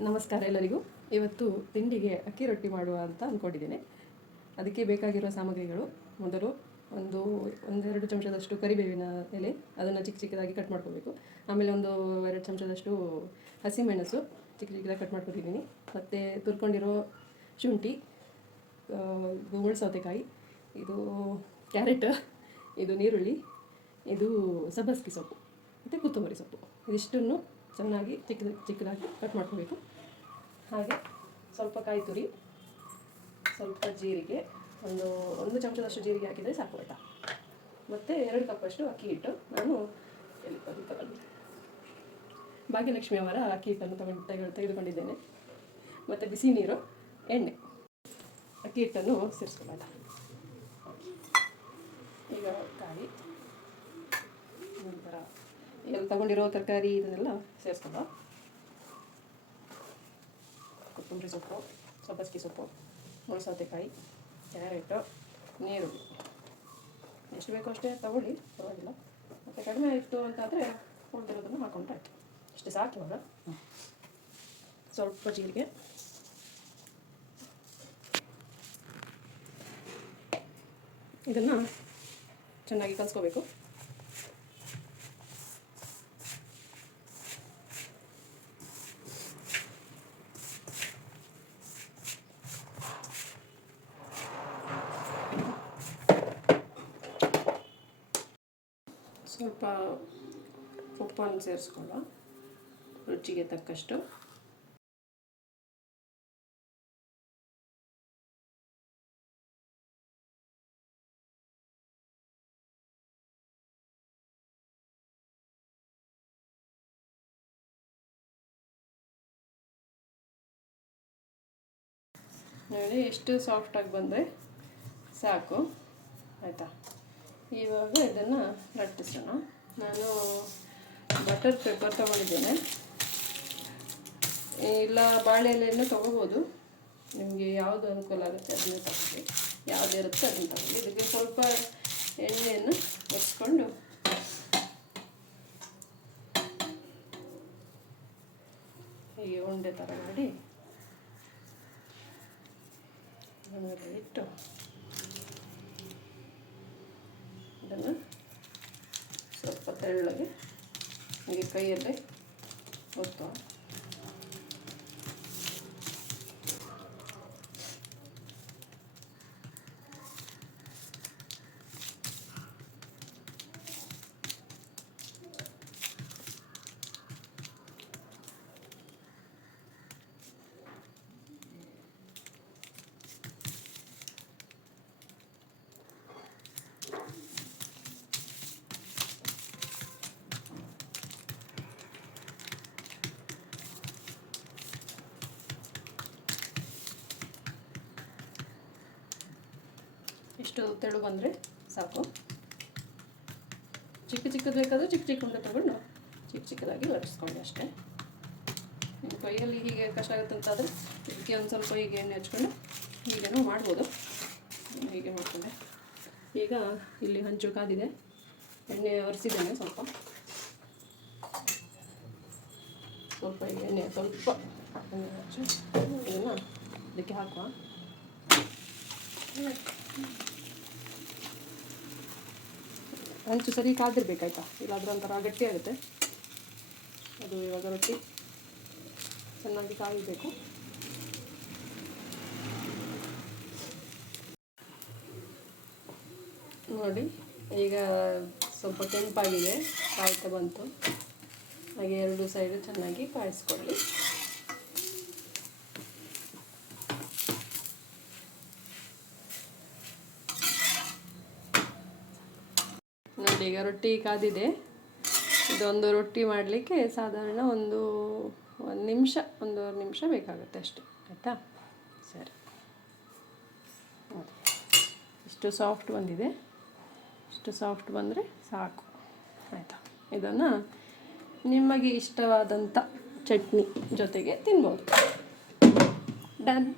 ನಮಸ್ಕಾರ ಎಲ್ಲರಿಗೂ. ಇವತ್ತು ತಿಂಡಿಗೆ ಅಕ್ಕಿ ರೊಟ್ಟಿ ಮಾಡುವ ಅಂತ ಅಂದ್ಕೊಂಡಿದ್ದೇನೆ. ಅದಕ್ಕೆ ಬೇಕಾಗಿರುವ ಸಾಮಗ್ರಿಗಳು: ಮೊದಲು ಒಂದೆರಡು ಚಮಚದಷ್ಟು ಕರಿಬೇವಿನ ಎಲೆ, ಅದನ್ನು ಚಿಕ್ಕ ಚಿಕ್ಕದಾಗಿ ಕಟ್ ಮಾಡ್ಕೋಬೇಕು. ಆಮೇಲೆ 2 ಚಮಚದಷ್ಟು ಹಸಿಮೆಣಸು ಚಿಕ್ಕ ಚಿಕ್ಕದಾಗಿ ಕಟ್ ಮಾಡ್ಕೊತಿದ್ದೀನಿ. ಮತ್ತು ತುರ್ಕೊಂಡಿರೋ ಶುಂಠಿ, ಗುಂಗುಳು ಸೌತೆಕಾಯಿ, ಇದು ಕ್ಯಾರೆಟ್, ಇದು ನೀರುಳ್ಳಿ, ಇದು ಸಬ್ಬಸಿಗೆ ಸೊಪ್ಪು ಮತ್ತು ಕೊತ್ತಂಬರಿ ಸೊಪ್ಪು. ಇದಿಷ್ಟನ್ನು ಚೆನ್ನಾಗಿ ಚಿಕ್ಕದಾಗಿ ಕಟ್ ಮಾಡ್ಕೋಬೇಕು. ಹಾಗೆ ಸ್ವಲ್ಪ ಕಾಯಿ ತುರಿ, ಸ್ವಲ್ಪ ಜೀರಿಗೆ, ಒಂದು ಚಮಚದಷ್ಟು ಜೀರಿಗೆ ಹಾಕಿದರೆ ಸಾಕು ಆಯಿತಾ. ಮತ್ತು 2 ಕಪ್ಪಷ್ಟು ಅಕ್ಕಿ ಹಿಟ್ಟು. ನಾನು ಭಾಗ್ಯಲಕ್ಷ್ಮಿ ಅವರ ಅಕ್ಕಿ ಹಿಟ್ಟನ್ನು ತೆಗೆದುಕೊಂಡಿದ್ದೇನೆ. ಮತ್ತು ಬಿಸಿ ನೀರು, ಎಣ್ಣೆ. ಅಕ್ಕಿ ಹಿಟ್ಟನ್ನು ಸೇರಿಸ್ಕೊಳ್ಳೋಣ. ಈಗ ಕಾಯಿ, ನಂತರ ತಗೊಂಡಿರೋ ತರಕಾರಿ ಇದನ್ನೆಲ್ಲ ಸೇರಿಸ್ಕೊಳ್ಳೋ. ಕೊತ್ತಂಬರಿ ಸೊಪ್ಪು, ಸಬ್ಬಸಿಗೆ ಸೊಪ್ಪು, ಮುಳ್ಳು ಸೌತೆಕಾಯಿ, ಕ್ಯಾರೆಟು, ನೀರುಳ್ಳಿ. ಎಷ್ಟು ಬೇಕೋ ಅಷ್ಟೇ ತಗೊಳ್ಳಿ, ಪರವಾಗಿಲ್ಲ. ಮತ್ತು ಕಡಿಮೆ ಆಯಿತು ಅಂತಾದರೆ ಉಳಿದಿರೋದನ್ನು ಹಾಕೊಂಡ್ರೆ ಆಯಿತು. ಅಷ್ಟೇ ಸಾಕು. ಇವಾಗ ಸ್ವಲ್ಪ ಜೀರಿಗೆ, ಇದನ್ನು ಚೆನ್ನಾಗಿ ಕಲಿಸ್ಕೋಬೇಕು. ಸ್ವಲ್ಪ ಉಪ್ಪನ್ನು ಸೇರಿಸ್ಕೊಳ್ಳೋ, ರುಚಿಗೆ ತಕ್ಕಷ್ಟು. ನೋಡಿ, ಎಷ್ಟು ಸಾಫ್ಟಾಗಿ ಬಂದರೆ ಸಾಕು ಆಯಿತಾ. ಇವಾಗ ಇದನ್ನು ಲಟ್ಟಿಸೋಣ. ನಾನು ಬಟರ್ ಪೇಪರ್ ತೊಗೊಂಡಿದ್ದೇನೆ, ಇಲ್ಲ ಬಾಳೆ ಎಲೆಯನ್ನು ತೊಗೋಬೋದು. ನಿಮಗೆ ಯಾವುದು ಅನುಕೂಲ ಆಗುತ್ತೆ ಅದನ್ನು ತಗೊಳ್ಳಿ, ಯಾವುದು ಇರುತ್ತೆ ಅದನ್ನು ತಗೊಳ್ಳಿ. ಇದಕ್ಕೆ ಸ್ವಲ್ಪ ಎಣ್ಣೆಯನ್ನು ಒರೆಸ್ಕೊಂಡು ಹೀಗೆ ಉಂಡೆ ಥರ ಮಾಡಿ ಇಟ್ಟು ಇದನ್ನು ಸ್ವಲ್ಪ ತೆಳ್ಳಗೆ ಹೀಗೆ ಕೈಯಲ್ಲೇ ಒತ್ತುವ. ಇಷ್ಟು ತೆಳು ಬಂದರೆ ಸಾಕು. ಚಿಕ್ಕದು ಬೇಕಾದರೆ ಚಿಕ್ಕ ಉಂಡೆ ತಗೊಂಡು ಚಿಕ್ಕದಾಗಿ ಒರೆಸ್ಕೊಳ್ಳಿ ಅಷ್ಟೇ. ನಿಮ್ಮ ಕೈಯಲ್ಲಿ ಹೀಗೆ ಕಷ್ಟ ಆಗುತ್ತೆ ಅಂತಾದರೆ ಇದಕ್ಕೆ ಒಂದು ಸ್ವಲ್ಪ ಹೀಗೆ ಎಣ್ಣೆ ಹಚ್ಕೊಂಡು ಹೀಗೇನೂ ಮಾಡ್ಬೋದು. ಹೀಗೆ ಮಾಡಿಕೊಂಡೆ. ಈಗ ಇಲ್ಲಿ ಹಂಚು ಕಾದಿದೆ, ಎಣ್ಣೆ ಒರೆಸಿದ್ದೇನೆ. ಸ್ವಲ್ಪ ಎಣ್ಣೆ ಸ್ವಲ್ಪ ಹಚ್ಚು ಇದನ್ನು ಇದಕ್ಕೆ ಹಾಕುವ. ಹಂಚು ಸರಿ ಕಾದಿರ್ಬೇಕಾಯ್ತಾ, ಇಲ್ಲಾಂದ್ರೆ ಒಂಥರ ಗಟ್ಟಿ ಆಗುತ್ತೆ ಅದು. ಇವಾಗ ರೊಟ್ಟಿ ಚೆನ್ನಾಗಿ ಕಾಯಬೇಕು. ನೋಡಿ, ಈಗ ಸ್ವಲ್ಪ ಕೆಂಪಾಗಿದೆ, ಕಾಯ್ತಾ ಬಂತು. ಹಾಗೆ 2 ಸೈಡು ಚೆನ್ನಾಗಿ ಕಾಯಿಸ್ಕೊಳ್ಳಿ. ನೋಡಿ, ಈಗ ರೊಟ್ಟಿ ಕಾದಿದೆ. ಇದೊಂದು ರೊಟ್ಟಿ ಮಾಡಲಿಕ್ಕೆ ಸಾಧಾರಣ ಒಂದೂವರೆ ನಿಮಿಷ ಬೇಕಾಗುತ್ತೆ ಅಷ್ಟೇ ಆಯಿತಾ. ಸರಿ, ಇಷ್ಟು ಸಾಫ್ಟ್ ಬಂದಿದೆ. ಇಷ್ಟು ಸಾಫ್ಟ್ ಬಂದರೆ ಸಾಕು ಆಯಿತಾ. ಇದನ್ನು ನಿಮಗೆ ಇಷ್ಟವಾದಂಥ ಚಟ್ನಿ ಜೊತೆಗೆ ತಿನ್ಬೋದು. ಡನ್.